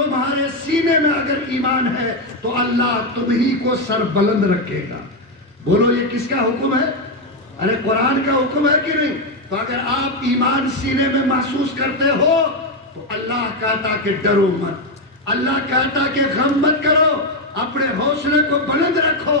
تمہارے سینے میں اگر ایمان ہے تو اللہ تم ہی کو سر بلند رکھے گا۔ بولو یہ کس کا حکم ہے؟ ارے قرآن کا حکم ہے کہ نہیں؟ تو اگر آپ ایمان سینے میں محسوس کرتے ہو تو اللہ کہتا کہ ڈرو مت، اللہ کہتا کہ غم مت کرو، اپنے حوصلے کو بلند رکھو۔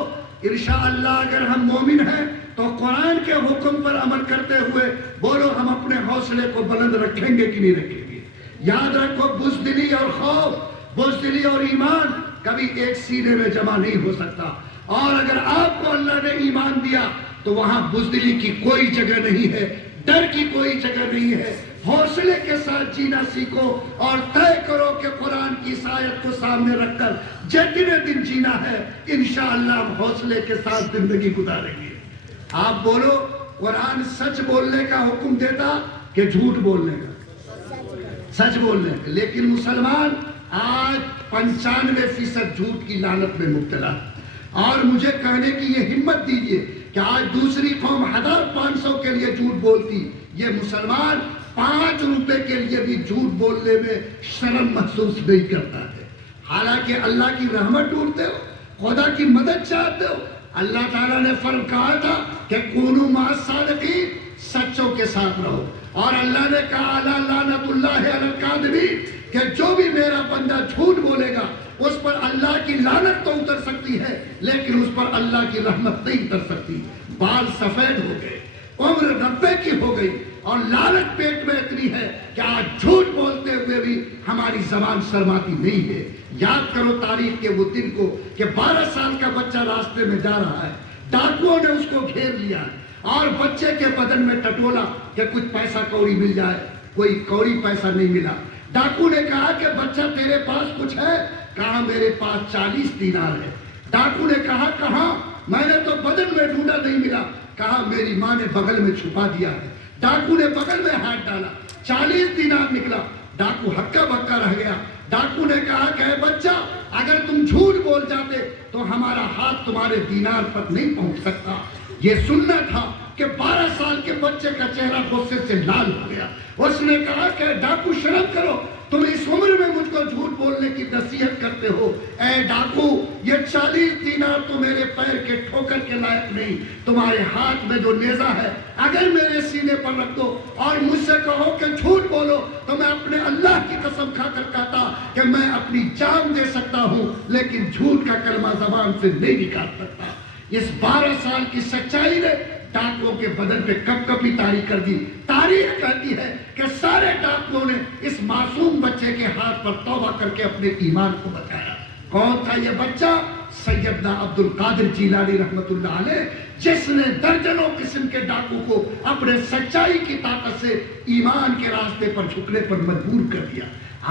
انشاءاللہ اگر ہم مومن ہیں تو قرآن کے حکم پر عمل کرتے ہوئے بولو ہم اپنے حوصلے کو بلند رکھیں گے کہ نہیں رکھیں گے؟ یاد رکھو بزدلی اور خوف، بزدلی اور ایمان کبھی ایک سینے میں جمع نہیں ہو سکتا، اور اگر آپ کو اللہ نے ایمان دیا تو وہاں بزدلی کی کوئی جگہ نہیں ہے، ڈر کی کوئی جگہ نہیں ہے۔ حوصلے کے ساتھ جینا سیکھو اور طے کرو کہ قرآن کی اس آیت کو سامنے رکھ کر جتنے دن جینا ہے انشاءاللہ ہم حوصلے کے ساتھ زندگی گزاریں گے۔ آپ بولو قرآن سچ بولنے کا حکم دیتا کہ جھوٹ بولنے کا؟ سچ بولنے کا، لیکن مسلمان آج 95% جھوٹ کی لعنت میں مبتلا ہے۔ اور مجھے کہنے کی یہ ہمت دیجئے کہ آج دوسری قوم 1500 کے لیے جھوٹ بولتی، یہ مسلمان 5 روپے کے لیے بھی جھوٹ بولنے میں شرم محسوس نہیں کرتا ہے۔ حالانکہ اللہ کی رحمت ڈھونڈتے ہو، خدا کی مدد چاہتے ہو، اللہ تعالیٰ نے فرض کہا تھا کہ کونوا مع الصادقین، سچوں کے ساتھ رہو، اور اللہ نے کہا الا لعنت اللہ علی الکاذبین، کہ جو بھی میرا بندہ جھوٹ بولے گا اس پر اللہ کی لعنت تو اتر سکتی ہے لیکن اس پر اللہ کی رحمت نہیں اتر سکتی۔ بال سفید ہو گئے، عمر 90 کی ہو گئی، اور لعنت پیٹ میں اتنی ہے کہ آج جھوٹ بولتے ہوئے بھی ہماری زبان شرماتی نہیں ہے۔ یاد کرو تاریخ کے وہ دن کو کہ 12 سال کا بچہ راستے میں جا رہا ہے، ڈاکوؤں نے اس کو گھیر لیا اور بچے کے بدن میں ٹٹولا کہ کچھ پیسہ کوڑی مل جائے، کوئی کوڑی پیسہ نہیں ملا۔ ڈاکو نے کہا کہ بچہ تیرے پاس کچھ ہے؟ کہا میرے پاس 40 دینار ہے۔ ڈاکو نے کہا کہاں؟ میں نے تو بدن میں ڈھونڈا نہیں ملا۔ کہا میری ماں نے بغل میں چھپا دیا ہے۔ ڈاکو نے بغل میں ہاتھ ڈالا، 40 دینار نکلا۔ ڈاکو ہکا بکا رہ گیا۔ ڈاکو نے کہا کہ اے بچہ اگر تم جھوٹ بول جاتے تو ہمارا ہاتھ تمہارے دینار پر نہیں پہنچ سکتا۔ یہ سننا تھا کہ 12 سال کے بچے کا چہرہ غصے سے لال ہو گیا۔ اس نے کہا کہ ڈاکو شرم کرو، تم اس عمر میں مجھ کو جھوٹ بولنے کی نصیحت کرتے ہو۔ اے ڈاکو یہ 40 دینار تو میرے پیر کے ٹھوکر کے لائق نہیں، تمہارے ہاتھ میں جو نیزہ ہے اگر میرے سینے پر رکھ دو اور مجھ سے کہو کہ جھوٹ بولو تو میں اپنے اللہ کی قسم کھا کر کہتا کہ میں اپنی جان دے سکتا ہوں لیکن جھوٹ کا کلمہ زبان سے نہیں نکال سکتا۔ اس 12 سال کی سچائی نے ڈاکوؤں کے بدن پہ کپ کپی طاری کر دی۔ تاریخ کہتی ہے کہ سارے ڈاکوؤں نے اس معصوم بچے کے ہاتھ پر توبہ کر کے اپنے ایمان کو بچایا۔ کون تھا یہ بچہ؟ سیدنا عبد القادر جیلانی رحمت اللہ علیہ، جس نے درجنوں قسم کے ڈاکو کو اپنے سچائی کی طاقت سے ایمان کے راستے پر جھکنے پر مجبور کر دیا۔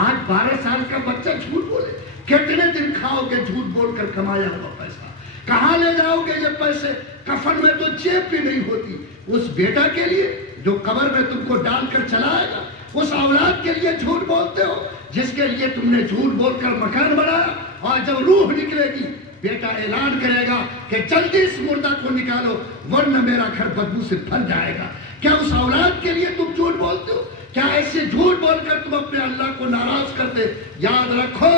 آج 12 سال کا بچہ جھوٹ بولے، کتنے دن کھاؤ گے جھوٹ بول کر کمایا ہوا پیسہ؟ کہاں لے جاؤ گے یہ پیسے؟ کفن میں تو جیب بھی نہیں ہوتی۔ اس بیٹا کے لیے جو قبر میں تم کو ڈال کر چلائے گا، اس اولاد کے لیے جھوٹ بولتے ہو جس کے لیے تم نے جھوٹ بول کر مکان بنایا، اور جب روح نکلے گی بیٹا اعلان کرے گا کہ جلدی اس مردہ کو نکالو ورنہ میرا گھر بدبو سے بھر جائے گا۔ کیا اس اولاد کے لیے تم جھوٹ بولتے ہو؟ کیا ایسے جھوٹ بول کر تم اپنے اللہ کو ناراض کرتے؟ یاد رکھو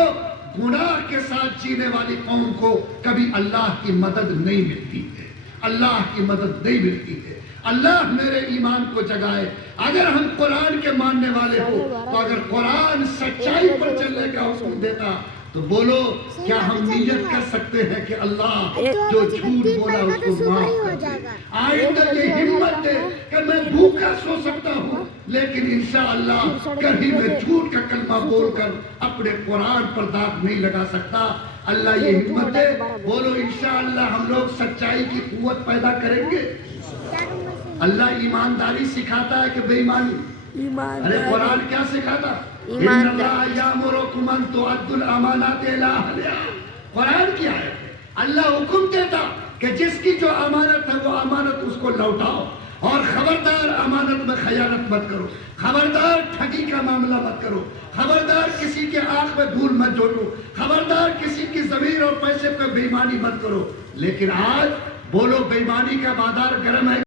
گناہ کے ساتھ جینے والی قوم کو کبھی اللہ کی مدد نہیں ملتی ہے، اللہ کی مدد نہیں ملتی ہے۔ اللہ میرے ایمان کو جگائے۔ اگر ہم قرآن کے ماننے والے ہو تو اگر قرآن سچائی پر چلنے کا حکم دیتا تو بولو کیا ہم نیت کر سکتے ہیں کہ اللہ جو جھوٹ بولا اس کو معاف کر دے؟ آئندہ یہ ہمت دے کہ میں بھوکا سو سکتا ہوں لیکن انشاءاللہ کبھی میں جھوٹ کا کلمہ بول کر اپنے قرآن پر داغ نہیں لگا سکتا۔ اللہ یہ ہمت دے، بولو انشاءاللہ ہم لوگ سچائی کی قوت پیدا کریں گے۔ اللہ ایمانداری سکھاتا ہے کہ بے ایمانی؟ ارے قرآن کیا سکھاتا؟ ان اللہ یامرکم ان تؤدوا الامانات الی اہلہا۔ قرآن کی آیت ہے، اللہ حکم دیتا کہ جس کی جو امانت ہے وہ امانت اس کو لوٹاؤ، اور خبردار امانت میں خیانت مت کرو، خبردار ٹھگی کا معاملہ مت کرو، خبردار کسی کے آنکھ میں دھول مت جھونکو، خبردار کسی کی ضمیر اور پیسے پہ بے ایمانی مت کرو۔ لیکن آج بولو بے ایمانی کا بازار گرم ہے۔